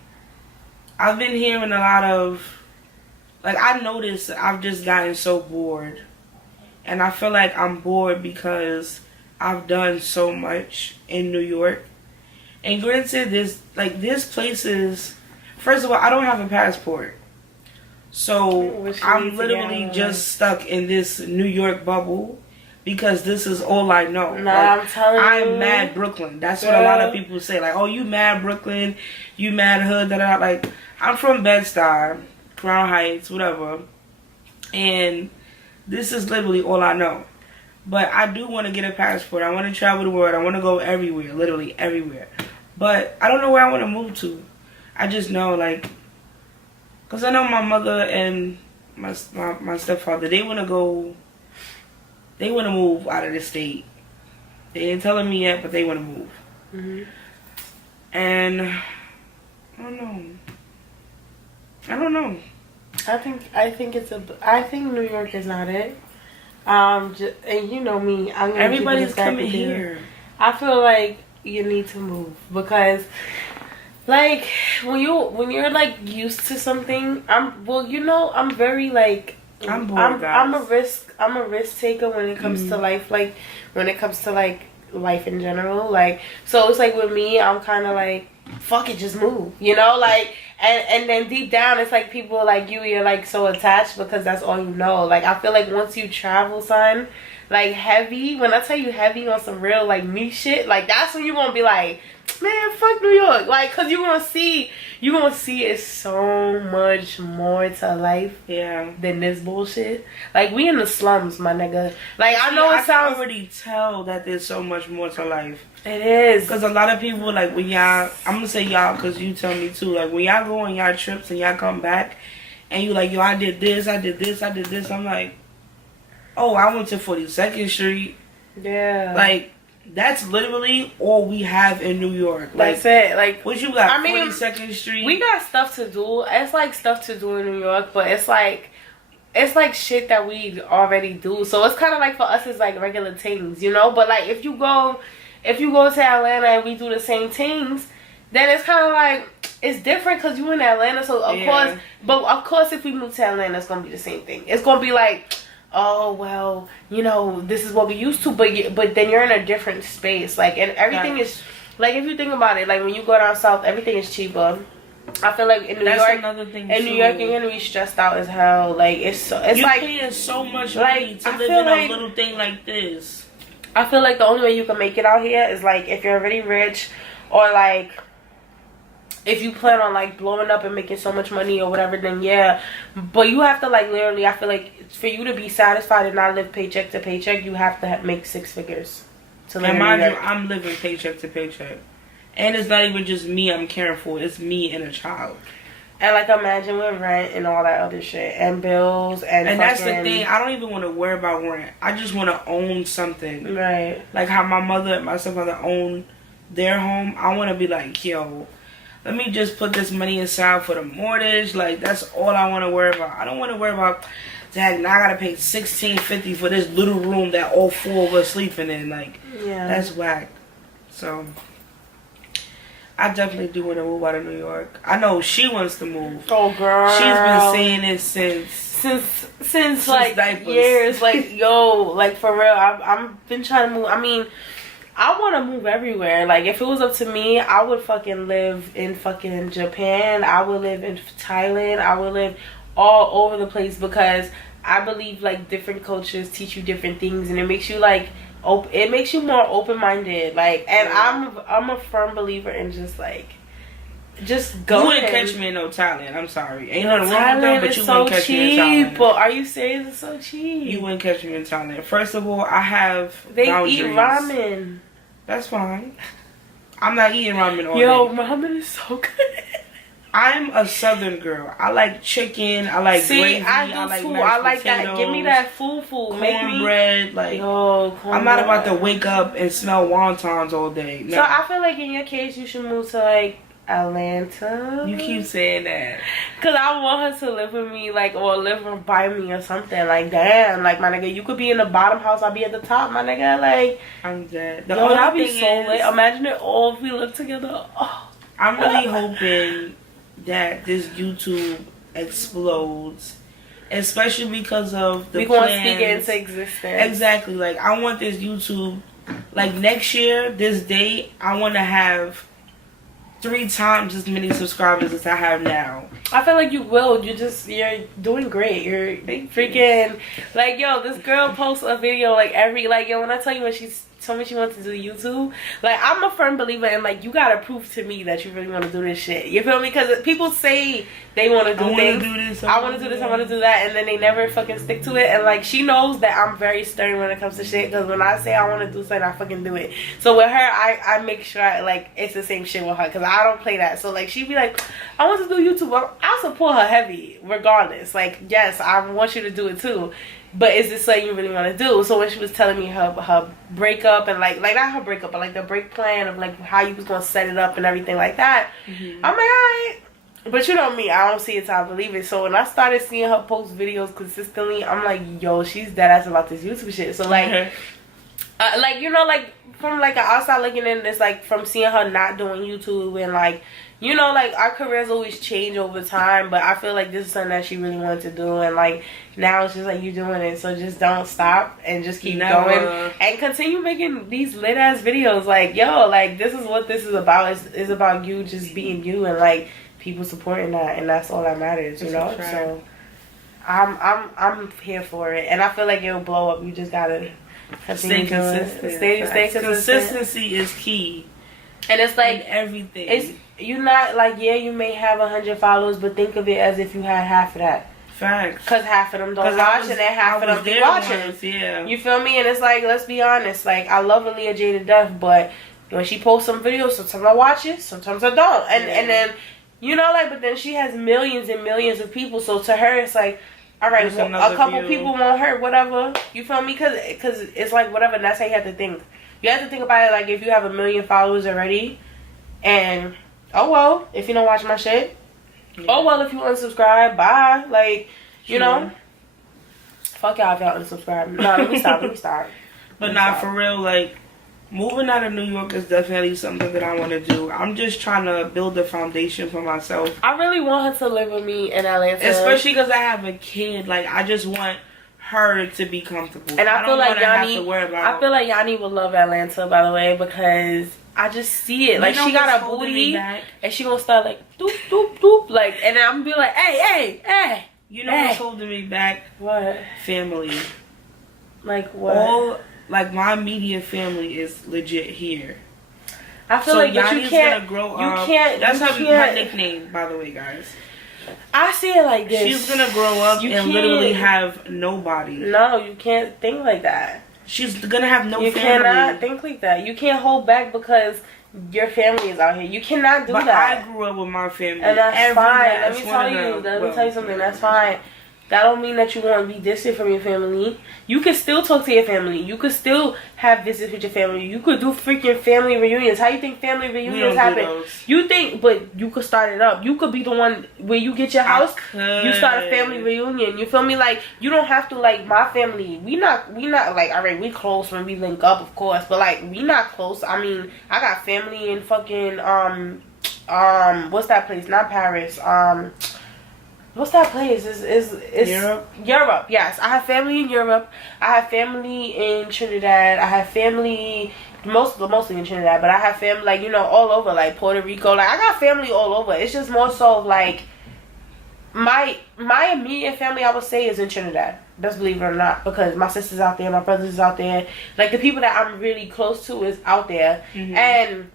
I've been hearing a lot of, like, I noticed I've just gotten so bored. And I feel like I'm bored because I've done so much in New York. And granted, there's places, first of all, I don't have a passport. So I'm literally just stuck in this New York bubble because this is all I know. Nah, like, I'm telling you. I'm mad Brooklyn. That's what a lot of people say. Like, oh, you mad Brooklyn, you mad hood, Like, I'm from Bed-Stuy, Crown Heights, whatever. And this is literally all I know. But I do want to get a passport. I want to travel the world. I want to go everywhere, literally everywhere. But I don't know where I want to move to. I just know, like, because I know my mother and my stepfather, they want to move out of the state. They ain't telling me yet, but they want to move. Mm-hmm. And I don't know. I think New York is not it. And you know me, everybody's coming here. I feel like you need to move because, like, when you're like used to something, I'm very like, I'm bored, guys. I'm a risk taker when it comes to life, like when it comes to like life in general, like, so it's like with me, I'm kind of like, fuck it, just move, like, and then deep down it's like people like you're like so attached because that's all you know. Like, I feel like once you travel, son, like heavy, when I tell you heavy on some real like me shit, like that's when you're gonna be like, man, fuck New York, like, cause you're gonna see it's so much more to life than this bullshit. Like, we in the slums, my nigga. Like, I know it sounds, I can already tell that there's so much more to life. It is. Because a lot of people, like, when y'all, I'm going to say y'all because you tell me too, like, when y'all go on y'all trips and y'all come back and you like, yo, I did this, I'm like, oh, I went to 42nd Street. Yeah. Like, that's literally all we have in New York. Like, that's it. Like, what you got? I mean, 42nd Street. We got stuff to do. It's like stuff to do in New York, but it's like shit that we already do. So it's kind of like for us, it's like regular things, But like if you go to Atlanta and we do the same things, then it's kind of like it's different because you in Atlanta. So of course, if we move to Atlanta, it's gonna be the same thing. It's gonna be like, oh, well, this is what we used to, but then you're in a different space, like, and everything is, like, if you think about it, like, when you go down south, everything is cheaper, I feel like in New That's York, another thing in New York, you're gonna be stressed out as hell. Like it's you're like paying so much money to live in a little thing like this. I feel like the only way you can make it out here is like if you're really rich, or like if you plan on like blowing up and making so much money or whatever, then yeah. But you have to like literally, I feel like for you to be satisfied and not live paycheck to paycheck, you have to make 6 figures to live. And mind you, I'm living paycheck to paycheck, and it's not even just me I'm caring for, it's me and a child. And like imagine with rent and all that other shit and bills and that's the thing, I don't even want to worry about rent. I just want to own something, right? Like how my mother and my stepfather own their home. I want to be like, yo, let me just put this money aside for the mortgage. Like that's all I want to worry about. I don't want to worry about, dang, now I gotta pay $16.50 for this little room that all 4 of us sleeping in. Like, yeah, that's whack. So I definitely do want to move out of New York. I know she wants to move. Oh girl, she's been saying it since like diapers. Years. Like yo, like for real, I've been trying to move. I mean, I want to move everywhere. Like if it was up to me, I would fucking live in fucking Japan. I would live in Thailand. I would live all over the place, because I believe like different cultures teach you different things, and it makes you like it makes you more open-minded. Like, and I'm a firm believer in just go. You wouldn't catch me in no Thailand. I'm sorry. Ain't nothing wrong with them, but you wouldn't catch me in Thailand. But are you serious? It's so cheap. You wouldn't catch me in Thailand. First of all, I have boundaries. Eat ramen. That's fine. I'm not eating ramen all day. day. Ramen is so good. I'm a southern girl. I like chicken. I like gravy. I like food. I like that. Give me that food. Cornbread. I'm not about to wake up and smell wontons all day. No. So I feel like in your case, you should move to like Atlanta. You keep saying that. Cause I want her to live with me, like, or live by me or something. Like, damn, like my nigga, you could be in the bottom house, I'll be at the top, my nigga. Like, I'm dead. I'll be so lit. Imagine it all if we live together. Oh. I'm really hoping that this YouTube explodes, especially because of the we plans. Want to speak it into existence. Exactly. Like I want this YouTube, like next year, this date, I want to have 3 times as many subscribers as I have now. I feel like you will. You're doing great. You're freaking like, yo, this girl posts a video like yo, when I tell you when she's told me she wants to do YouTube, like I'm a firm believer in like you gotta prove to me that you really want to do this shit. You feel me? Because people say they want to do things. I want to do this. I want to do that, and then they never fucking stick to it. And like she knows that I'm very stern when it comes to shit. Because when I say I want to do something, I fucking do it. So with her, I make sure it's the same shit with her, because I don't play that. So like she be like, I want to do YouTube. I'll support her heavy regardless. Like yes, I want you to do it too. But is this something you really want to do? So when she was telling me her breakup and like not her breakup, but like the break plan of like how you was gonna set it up and everything like that, I'm like, alright. But you know me, I don't see it till I believe it. So when I started seeing her post videos consistently, I'm like, yo, she's deadass about this YouTube shit. So like, like you know, like from like an outside looking in, it's like from seeing her not doing YouTube and like, you know, like our careers always change over time, but I feel like this is something that she really wanted to do, and like now it's just like you doing it, so just don't stop and just keep going and continue making these lit ass videos. Like yo, like this is what this is about. It's about you just being you and like people supporting that, and that's all that matters, you know. So I'm here for it, and I feel like it'll blow up. You just gotta stay consistent. Stay consistent. Consistency is key. And it's like everything. It's you're not like, yeah, you may have 100 followers, but think of it as if you had half of that. Facts. Because half of them don't watch, and then half of them be watching. Yeah. You feel me? And it's like, let's be honest. Like, I love Aaliyah J to death, but when she posts some videos, sometimes I watch it, sometimes I don't. And then, you know, like, but then she has millions and millions of people. So to her, it's like, all right, well, a couple people want her, whatever. You feel me? Because it's like whatever. And that's how you have to think. You have to think about it like if you have 1 million followers already, and oh well, if you don't watch my shit, oh well, if you unsubscribe, bye. Like, you know, fuck y'all if y'all unsubscribe. No, let me stop. But nah, for real, like, moving out of New York is definitely something that I want to do. I'm just trying to build a foundation for myself. I really want her to live with me in Atlanta. Especially because I have a kid. Like, I just want her to be comfortable. And I feel like Yanni would love Atlanta, by the way, because I just see it. Like, You know she got what's a holding booty, me back? and she gonna start like doop doop doop, like, and then I'm gonna be like, hey. You know what's holding me back? What? Family. Like what? All like my immediate family is legit here. I feel So like but you Yanni's can't. gonna grow you up. can't. That's you her can't. nickname, by the way, guys. I see it like this. She's gonna grow up You and can't- literally have nobody. No, you can't think like that. She's gonna have no You family. cannot think like that. You can't hold back because your family is out here. You cannot do But that. I grew up with my family. And that's Every fine. last Let me one tell of you. them. Let me Well, tell you something. That's fine. That don't mean that you want to be distant from your family. You can still talk to your family. You could still have visits with your family. You could do freaking family reunions. How you think family reunions happen? You think, but you could start it up. You could be the one where you get your house. You start a family reunion. You feel me? Like, you don't have to, like, my family. We not like, alright, we close when we link up, of course, but like, we not close. I mean, I got family in fucking what's that place? Not Paris. What's that place? Is Europe? Europe, yes. I have family in Europe. I have family in Trinidad. I have family mostly in Trinidad, but I have family, like, you know, all over, like Puerto Rico. Like, I got family all over. It's just more so of, like, my immediate family, I would say, is in Trinidad. Best believe it or not, because my sister's out there, my brothers is out there. Like, the people that I'm really close to is out there. Mm-hmm. And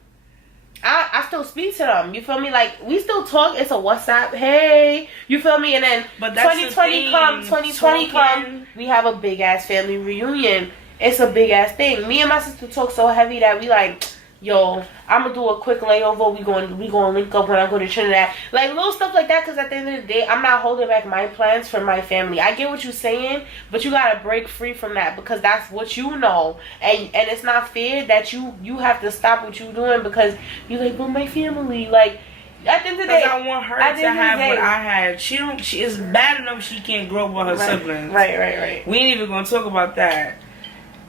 I still speak to them. You feel me? Like, we still talk. It's a WhatsApp. Hey, you feel me? And then But that's 2020 come, we have a big ass family reunion. It's a big ass thing. Me and my sister talk so heavy that we like, yo, I'm gonna do a quick layover. We going link up when I go to Trinidad. Like, little stuff like that. Because at the end of the day, I'm not holding back my plans for my family. I get what you're saying, but you gotta break free from that, because that's what you know, and it's not fair that you have to stop what you're doing because you like, but my family, like, at the end of the day, I want her to have what I had. She is bad enough she can't grow up with her siblings. Right. We ain't even gonna talk about that.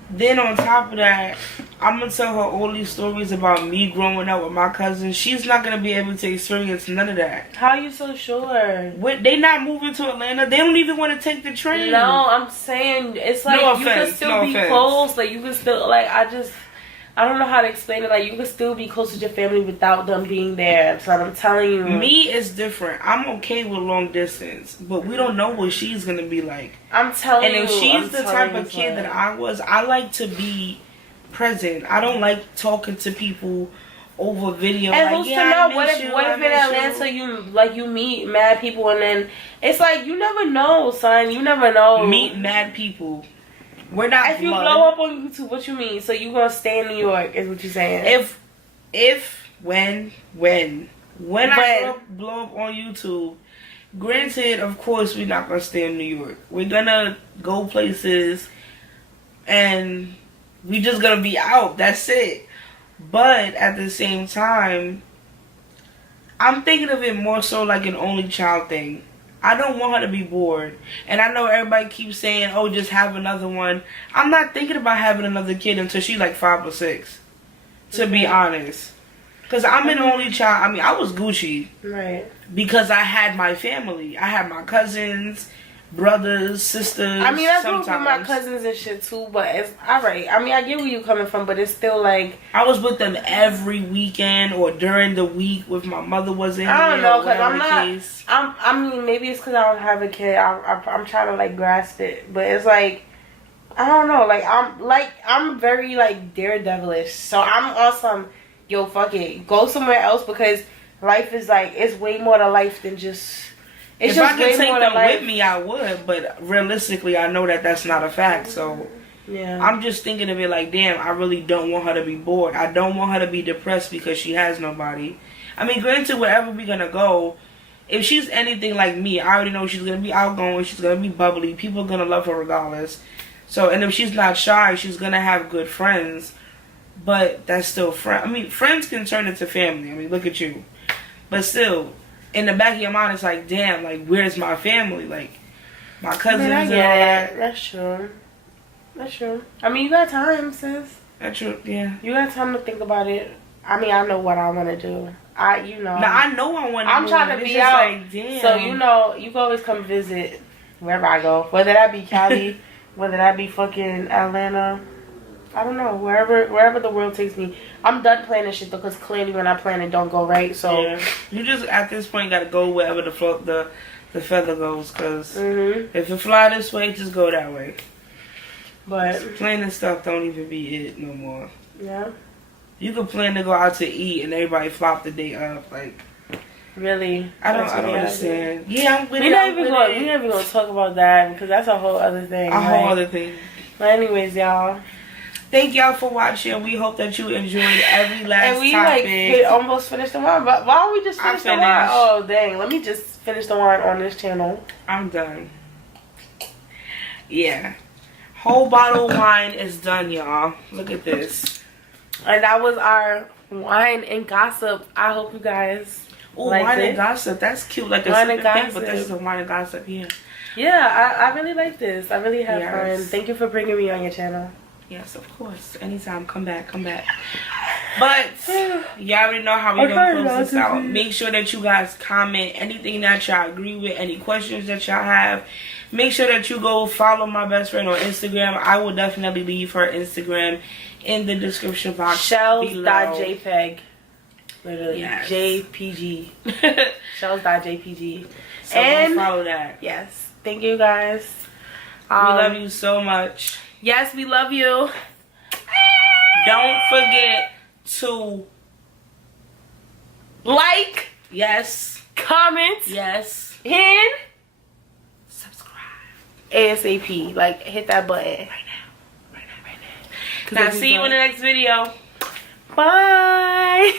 Then on top of that, I'm gonna tell her all these stories about me growing up with my cousins. She's not gonna be able to experience none of that. How are you so sure? They not moving to Atlanta. They don't even want to take the train. No, I'm saying it's like No you can offense, still no be offense. close. Like, you can still, like, I don't know how to explain it. Like, you can still be close to your family without them being there. So I'm telling you. Me is different. I'm okay with long distance, but we don't know what she's gonna be like. I'm telling you. And if she's the type of kid that I was, I like to be present. I don't like talking to people over video. And like, who's yeah, to know? I What miss if you, what I if in miss Atlanta you meet mad people, and then it's like, you never know, son. You never know. Meet mad people. We're not. If you blood. blow up on YouTube, what you mean? So you gonna stay in New York? Is what you saying? When I blow up on YouTube, granted, of course, we're not gonna stay in New York. We're gonna go places, and we just gonna be out. That's it. But at the same time, I'm thinking of it more so like an only child thing. I don't want her to be bored. And I know everybody keeps saying, oh, just have another one. I'm not thinking about having another kid until she's like 5 or 6. To be honest. Because I'm an only child. I mean, I was Gucci. Right. Because I had my family. I had my cousins, brothers, sisters. I mean, I grew up with my cousins and shit too, but it's alright. I mean, I get where you coming from, but it's still like, I was with them every weekend or during the week if my mother wasn't here. I don't know, because I'm not. I mean, maybe it's because I don't have a kid. I'm trying to like grasp it, but it's like, I don't know. I'm very like daredevilish, so I'm on some, yo, fuck it, go somewhere else, because life is like, it's way more to life than just. It's if just I could take them with me, I would. But realistically, I know that that's not a fact. So yeah, I'm just thinking of it like, damn, I really don't want her to be bored. I don't want her to be depressed because she has nobody. I mean, granted, wherever we're gonna go, if she's anything like me, I already know she's gonna be outgoing. She's gonna be bubbly. People are gonna love her regardless. So, and if she's not shy, she's gonna have good friends. But that's still I mean, friends can turn into family. I mean, look at you. But still, in the back of your mind, it's like, damn, like, where's my family? Like, my cousins and all that. That's true. That's true. I mean, you got time, sis. That's true, yeah. You got time to think about it. I mean, I know what I want to do. Now, I know I want to I'm trying to be out. Like, damn. So, you can always come visit wherever I go. Whether that be Cali, whether that be fucking Atlanta. I don't know. Wherever the world takes me. I'm done planning shit though, because clearly when I plan it don't go right. So yeah. You just at this point gotta go wherever the feather goes, because if it fly this way, just go that way. But planning stuff don't even be it no more. Yeah. You can plan to go out to eat and everybody flop the day up. Like, really? I don't understand. Yeah, I'm with We're not even gonna talk about that, because that's a whole other thing. Whole other thing. But anyways, y'all. Thank y'all for watching. We hope that you enjoyed every last and we topic. almost finished the wine. But why don't we just finish the wine? Oh dang! Let me just finish the wine on this channel. I'm done. Yeah, whole bottle of wine is done, y'all. Look at this. And that was our wine and gossip. I hope you guys. Oh, wine and gossip. That's cute. Like a wine and gossip. But this is a wine and gossip. Yeah. Yeah, I really like this. I really have fun. Thank you for bringing me on your channel. Yes, of course. Anytime. Come back. But y'all already know how we're going to close this out. Make sure that you guys comment anything that y'all agree with, any questions that y'all have. Make sure that you go follow my best friend on Instagram. I will definitely leave her Instagram in the description box. Shells.jpg. Literally. Yes. JPG. Shells.jpg. So and go follow that. Yes. Thank you guys. We love you so much. Yes, we love you. Don't forget to like. Yes. Comment. Yes. And subscribe. ASAP. Like, hit that button. Right now. Now, see you in the next video. Bye.